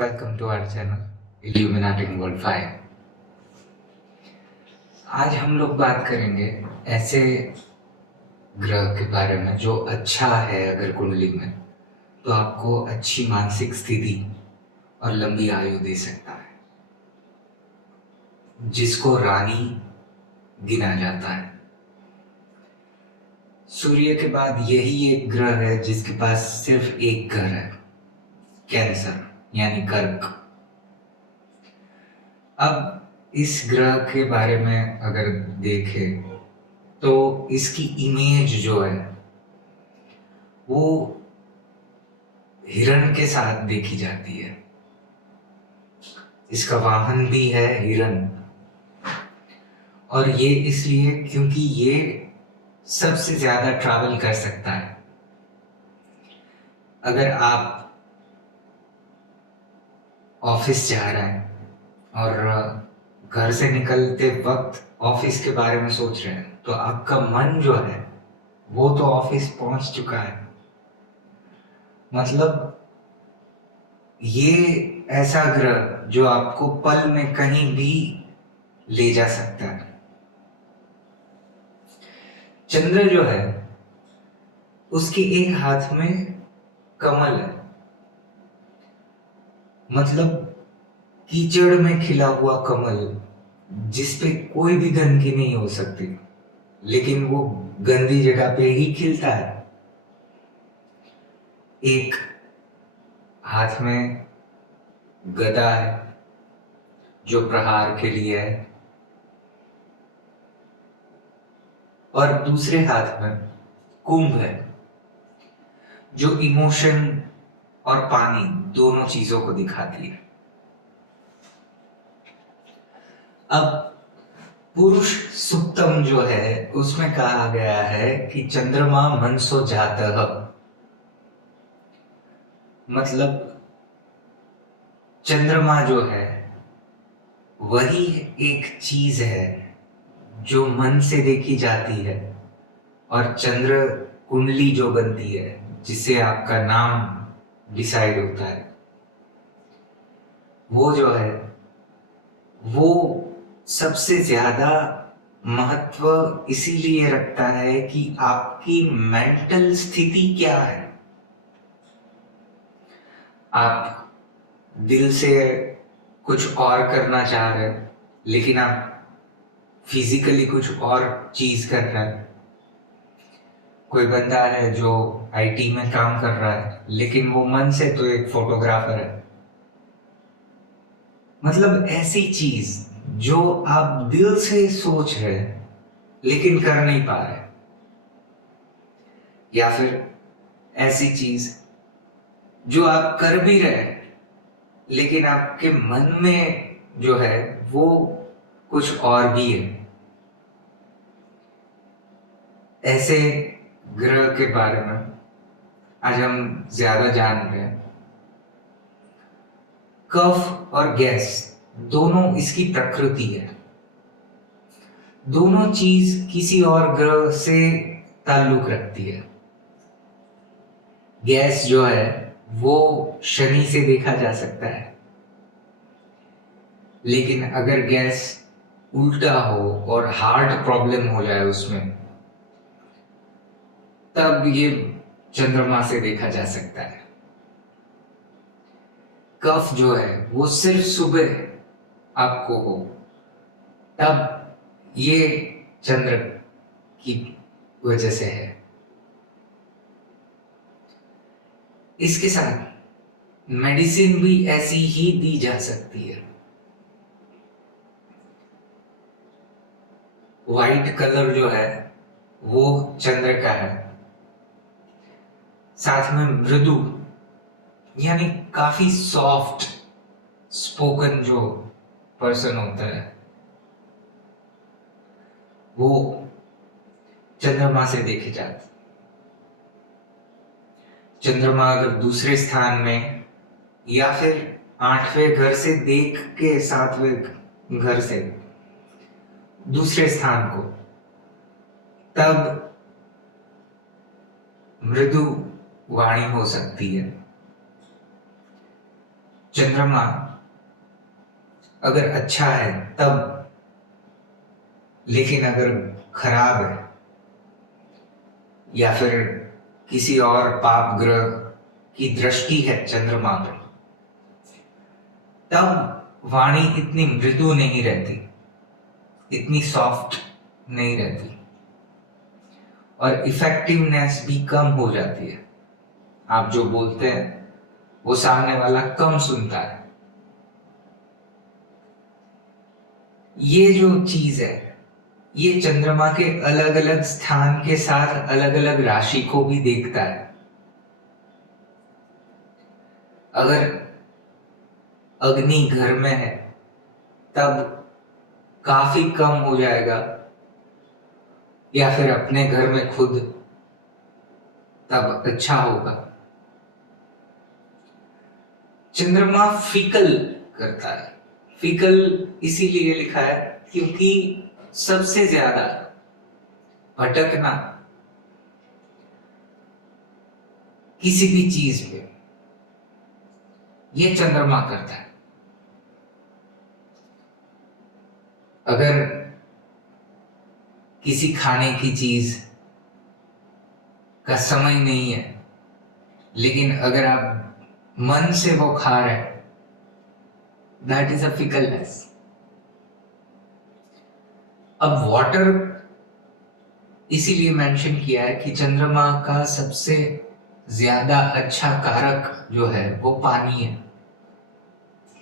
Welcome to our channel illuminating world 5। आज हम लोग बात करेंगे ऐसे ग्रह के बारे में जो अच्छा है अगर कुंडली में तो आपको अच्छी मानसिक स्थिति और लंबी आयु दे सकता है, जिसको रानी गिना जाता है। सूर्य के बाद यही एक ग्रह है जिसके पास सिर्फ एक ग्रह है, कैंसर यानी कर्क। अब इस ग्रह के बारे में अगर देखें तो इसकी इमेज जो है वो हिरण के साथ देखी जाती है। इसका वाहन भी है हिरण, और ये इसलिए क्योंकि ये सबसे ज्यादा ट्रैवल कर सकता है। अगर आप ऑफिस जा रहे हैं और घर से निकलते वक्त ऑफिस के बारे में सोच रहे हैं तो आपका मन जो है वो तो ऑफिस पहुंच चुका है। मतलब ये ऐसा ग्रह जो आपको पल में कहीं भी ले जा सकता है। चंद्र जो है उसके एक हाथ में कमल है, मतलब कीचड़ में खिला हुआ कमल जिसपे कोई भी गंदगी नहीं हो सकती, लेकिन वो गंदी जगह पे ही खिलता है। एक हाथ में गदा है जो प्रहार के लिए है, और दूसरे हाथ में कुंभ है जो इमोशन और पानी दोनों चीजों को दिखाती है। अब पुरुष सुक्तम जो है उसमें कहा गया है कि चंद्रमा मनसो जातः, मतलब चंद्रमा जो है वही एक चीज है जो मन से देखी जाती है, और चंद्र कुंडली जो बनती है जिससे आपका नाम डिसाइड होता है, वो जो है वो सबसे ज्यादा महत्व इसीलिए रखता है कि आपकी मेंटल स्थिति क्या है। आप दिल से कुछ और करना चाह रहे हैं लेकिन आप फिजिकली कुछ और चीज कर रहे हैं। कोई बंदा है जो आईटी में काम कर रहा है लेकिन वो मन से तो एक फोटोग्राफर है। मतलब ऐसी चीज जो आप दिल से सोच रहे हैं लेकिन कर नहीं पा रहे, या फिर ऐसी चीज जो आप कर भी रहे हैं लेकिन आपके मन में जो है वो कुछ और भी है। ऐसे ग्रह के बारे में आज हम ज्यादा जान रहे हैं। कफ और गैस दोनों इसकी प्रकृति है। दोनों चीज किसी और ग्रह से ताल्लुक रखती है। गैस जो है वो शनि से देखा जा सकता है, लेकिन अगर गैस उल्टा हो और हार्ट प्रॉब्लम हो जाए उसमें, तब ये चंद्रमा से देखा जा सकता है। कफ जो है वो सिर्फ सुबह आपको हो तब ये चंद्र की वजह से है। इसके साथ मेडिसिन भी ऐसी ही दी जा सकती है। व्हाइट कलर जो है वो चंद्र का है, साथ में मृदु यानी काफी सॉफ्ट स्पोकन जो पर्सन होता है वो चंद्रमा से देखे जाते। चंद्रमा अगर दूसरे स्थान में या फिर 8वें घर से देख के 7वें घर से दूसरे स्थान को, तब मृदु वाणी हो सकती है। चंद्रमा अगर अच्छा है तब, लेकिन अगर खराब है या फिर किसी और पाप ग्रह की दृष्टि है चंद्रमा पर, तब वाणी इतनी मृदु नहीं रहती, इतनी सॉफ्ट नहीं रहती और इफेक्टिवनेस भी कम हो जाती है। आप जो बोलते हैं वो सामने वाला कम सुनता है। ये जो चीज है, ये चंद्रमा के अलग अलग स्थान के साथ अलग अलग राशि को भी देखता है। अगर अग्नि घर में है तब काफी कम हो जाएगा, या फिर अपने घर में खुद, तब अच्छा होगा। चंद्रमा फिकल करता है। फिकल इसीलिए लिखा है क्योंकि सबसे ज्यादा भटकना किसी भी चीज पे ये चंद्रमा करता है। अगर किसी खाने की चीज का समय नहीं है, लेकिन अगर आप मन से वो खा रहे हैं, दैट इज अ फिकलनेस। अब वाटर इसीलिए मेंशन किया है कि चंद्रमा का सबसे ज्यादा अच्छा कारक जो है वो पानी है।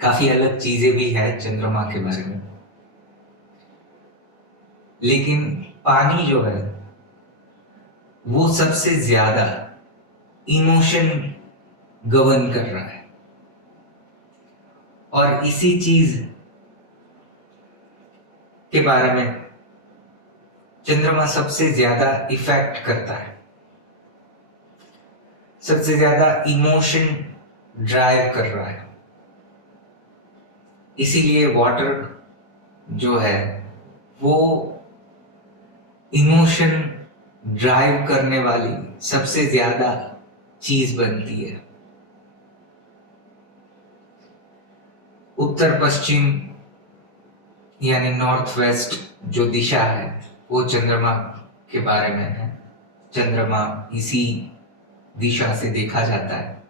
काफी अलग चीजें भी है चंद्रमा के बारे में, लेकिन पानी जो है वो सबसे ज्यादा इमोशन गवर्न कर रहा है और इसी चीज के बारे में चंद्रमा सबसे ज्यादा इफेक्ट करता है, सबसे ज्यादा इमोशन ड्राइव कर रहा है। इसीलिए वाटर जो है वो इमोशन ड्राइव करने वाली सबसे ज्यादा चीज बनती है। उत्तर पश्चिम यानी नॉर्थ वेस्ट जो दिशा है वो चंद्रमा के बारे में है। चंद्रमा इसी दिशा से देखा जाता है।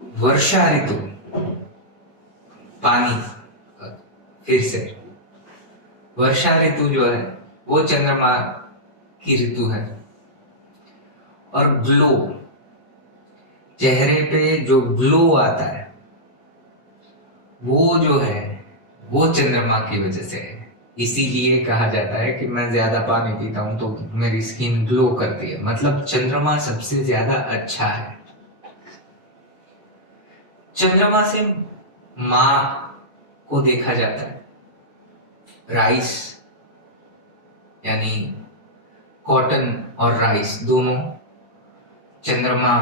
वर्षा ऋतु, पानी, फिर से वर्षा ऋतु जो है वो चंद्रमा की ऋतु है। और ग्लो, चेहरे पे जो ग्लो आता है वो जो है वो चंद्रमा की वजह से है। इसीलिए कहा जाता है कि मैं ज्यादा पानी पीता हूं तो मेरी स्किन ग्लो करती है। मतलब चंद्रमा सबसे ज्यादा अच्छा है। चंद्रमा से मां को देखा जाता है। राइस यानी कॉटन और राइस दोनों चंद्रमा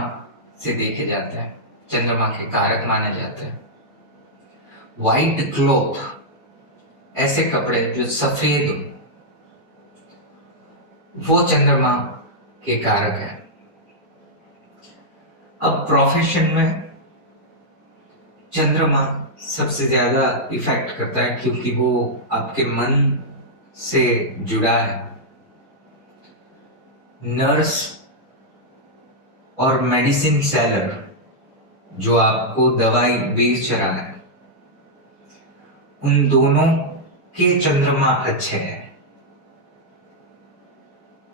से देखे जाते हैं, चंद्रमा के कारक माने जाते हैं। व्हाइट क्लॉथ, ऐसे कपड़े जो सफेद, वो चंद्रमा के कारक है। अब प्रोफेशन में चंद्रमा सबसे ज्यादा इफेक्ट करता है क्योंकि वो आपके मन से जुड़ा है। नर्स और मेडिसिन सेलर जो आपको दवाई बेच रहा है, उन दोनों के चंद्रमा अच्छे हैं।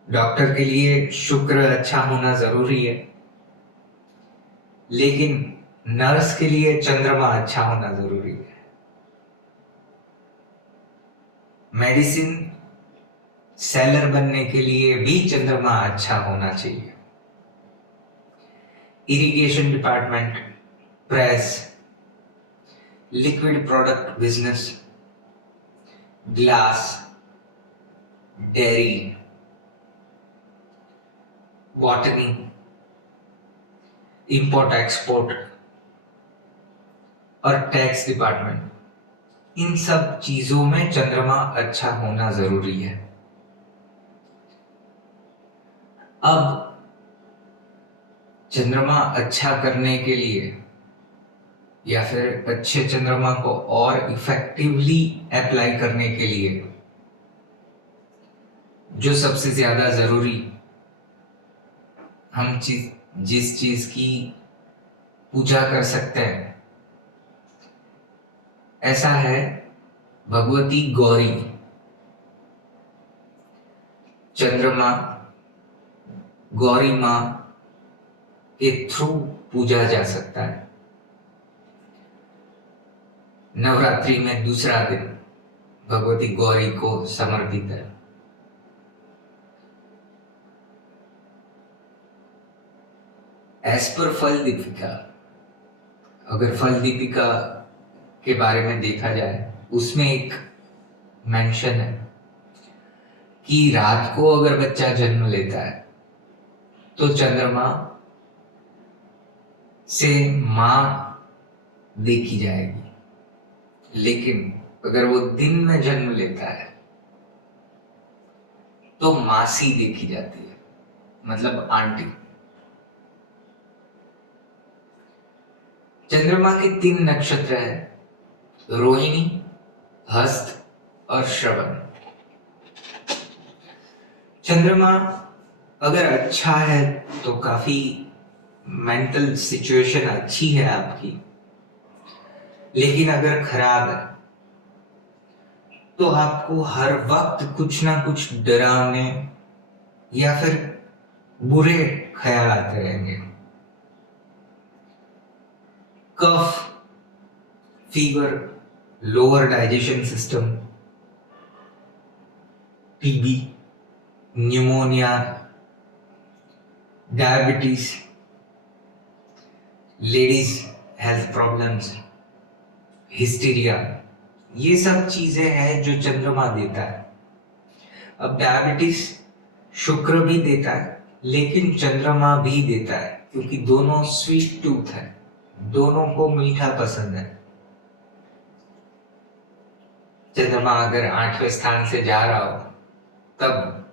डॉक्टर के लिए शुक्र अच्छा होना जरूरी है, लेकिन नर्स के लिए चंद्रमा अच्छा होना जरूरी है। मेडिसिन सेलर बनने के लिए भी चंद्रमा अच्छा होना चाहिए। Irrigation department, press, liquid product business, glass, dairy, botany, import export और टैक्स डिपार्टमेंट, इन सब चीजों में चंद्रमा अच्छा होना जरूरी है। अब चंद्रमा अच्छा करने के लिए या फिर अच्छे चंद्रमा को और इफेक्टिवली अप्लाई करने के लिए जो सबसे ज्यादा जरूरी हम जिस चीज की पूजा कर सकते हैं, ऐसा है भगवती गौरी। चंद्रमा गौरी माँ के थ्रू पूजा जा सकता है। नवरात्रि में दूसरा दिन भगवती गौरी को समर्पित है। एज पर फल दीपिका, अगर फल दीपिका के बारे में देखा जाए, उसमें एक मेंशन है कि रात को अगर बच्चा जन्म लेता है तो चंद्रमा से मां देखी जाएगी, लेकिन अगर वो दिन में जन्म लेता है तो मासी देखी जाती है, मतलब आंटी। चंद्रमा के 3 नक्षत्र हैं, रोहिणी, हस्त और श्रवण। चंद्रमा अगर अच्छा है तो काफी मेंटल सिचुएशन अच्छी है आपकी, लेकिन अगर खराब है तो आपको हर वक्त कुछ ना कुछ डरावने या फिर बुरे ख्याल आते रहेंगे। Cough, fever, lower digestion system, TB, pneumonia, diabetes, ladies health problems, hysteria, ये सब चीजें हैं जो चंद्रमा देता है। अब डायबिटीज शुक्र भी देता है, लेकिन चंद्रमा भी देता है, क्योंकि दोनों स्वीट टूथ है, दोनों को मीठा पसंद है। चंद्रमा अगर 8वें स्थान से जा रहा हो तब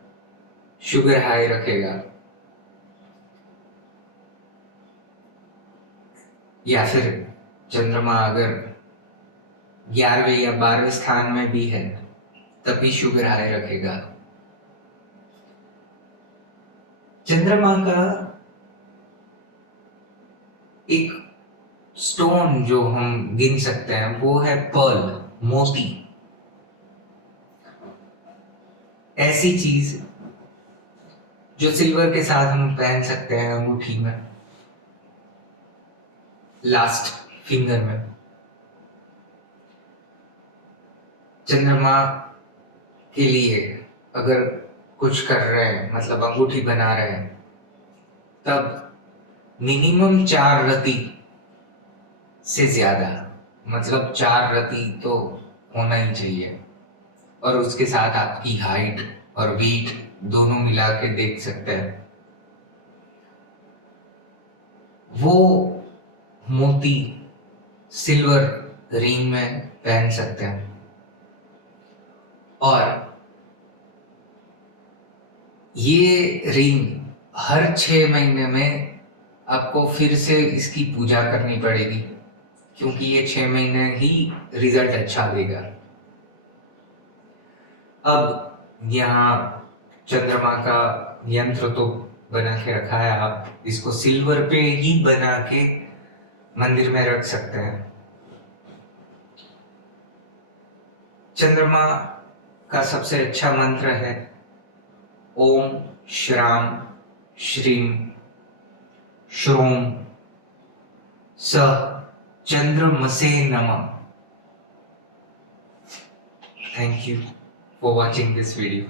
शुगर हाई रखेगा, या फिर चंद्रमा अगर 11वें या 12वें स्थान में भी है तब भी शुगर हाई रखेगा। चंद्रमा का एक स्टोन जो हम गिन सकते हैं वो है पर्ल, मोती। ऐसी चीज जो सिल्वर के साथ हम पहन सकते हैं अंगूठी में, लास्ट फिंगर में। चंद्रमा के लिए अगर कुछ कर रहे हैं, मतलब अंगूठी बना रहे हैं, तब मिनिमम 4 रति से ज्यादा, मतलब 4 रति तो होना ही चाहिए, और उसके साथ आपकी हाइट और वेट दोनों मिला के देख सकते हैं। वो मोती सिल्वर रिंग में पहन सकते हैं, और ये रिंग हर 6 महीने में आपको फिर से इसकी पूजा करनी पड़ेगी, क्योंकि ये 6 महीने ही रिजल्ट अच्छा देगा। अब यहाँ चंद्रमा का यंत्र तो बना के रखा है, आप इसको सिल्वर पे ही बना के मंदिर में रख सकते हैं। चंद्रमा का सबसे अच्छा मंत्र है ओम श्राम श्रीम श्रोम स चंद्रमसे नमः। Thank you for watching this video.